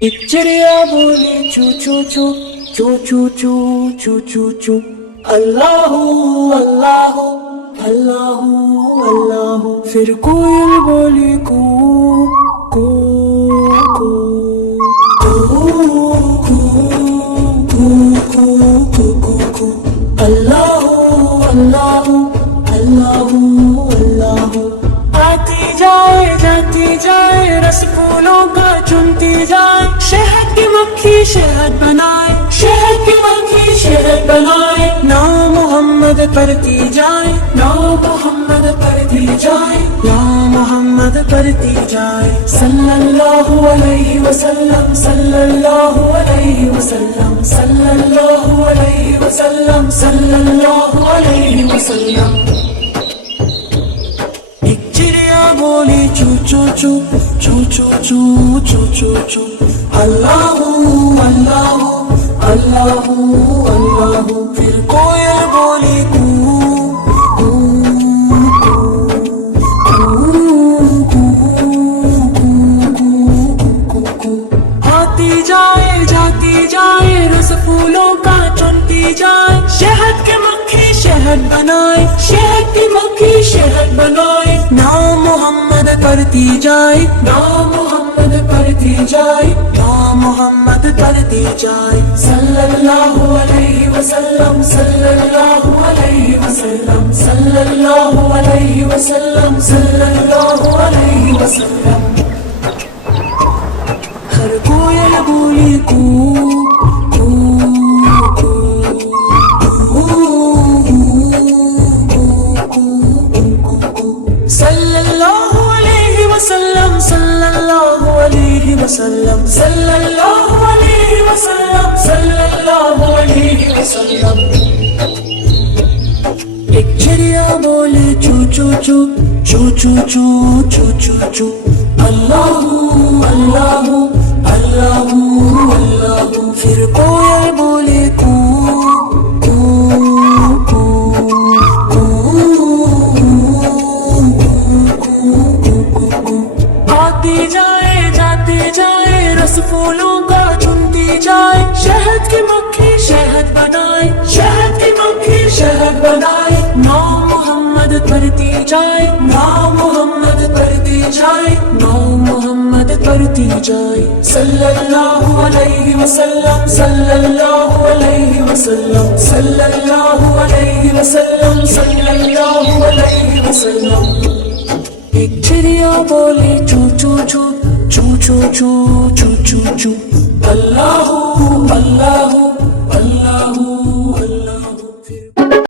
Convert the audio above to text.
ایک چڑیا بولی چو چو چو چو چو چو چو چو چو اللہ اللہ اللہ اللہ. پھر کوئل بولی کو کو کو کو کو کو کو کو. اللہ اللہ اللہ اللہ. آتی جائے جاتی جائے رس پھولوں کا چنتی جائے. شہد کی مکھی شہد بنائے. شہد کی مکھی شہد بنائے. نام محمد پڑھتی جائے. نام محمد پڑھتی جائے. نام محمد پڑھتی جائے. صلی اللہ علیہ وسلم صلی اللہ علیہ وسلم صلی اللہ علیہ وسلم صلی اللہ علیہ وسلم. ایک چڑیا بولی چو چو چو چو چو چو چو چو چو. اللہ اللہ اللہ اللہ. پھر کوئل بولی کو کو کو کو کو کو. آتی جائے جاتی جائے رس پھولوں کا چنتی جائے. شہد کی مکھی شہد بنائے. شہد کی مکھی شہد بنائے. نام محمد پڑھتی جائے. نام محمد پڑھتی جائے. نام محمد پڑھتی جائے. صلی اللہ علیہ وسلم صلی اللہ علیہ وسلم صلی اللہ علیہ وسلم صلی اللہ علیہ وسلم. ہر کوئل بولی کو کو کو صلی اللہ علیہ وسلم صلی اللہ علیہ وسلم صلی اللہ علیہ وسلم صلی اللہ علیہ وسلم. ایک چڑیا بولے چو چو چو چو چو چو چو چو چو. اللہ اللہ اللہ اللہ. پھر کوئل بولے کو کو کو کو کو. آتی جائے جاتی جائے رس پھولوں کا چنتی جائے. شہد کی مکھی شہد بنائے. شہد کی مکھی شہد بنائے. نام محمد پڑھتی جائے. نام محمد پڑھتی جائے. نام محمد پڑھتی جائے. صلی اللہ علیہ وسلم صلی اللہ علیہ وسلم صلی اللہ علیہ وسلم صلی اللہ علیہ وسلم. ایک چڑیا بولی چو چو چو چو چو چو چو چو چو. اللہ اللہ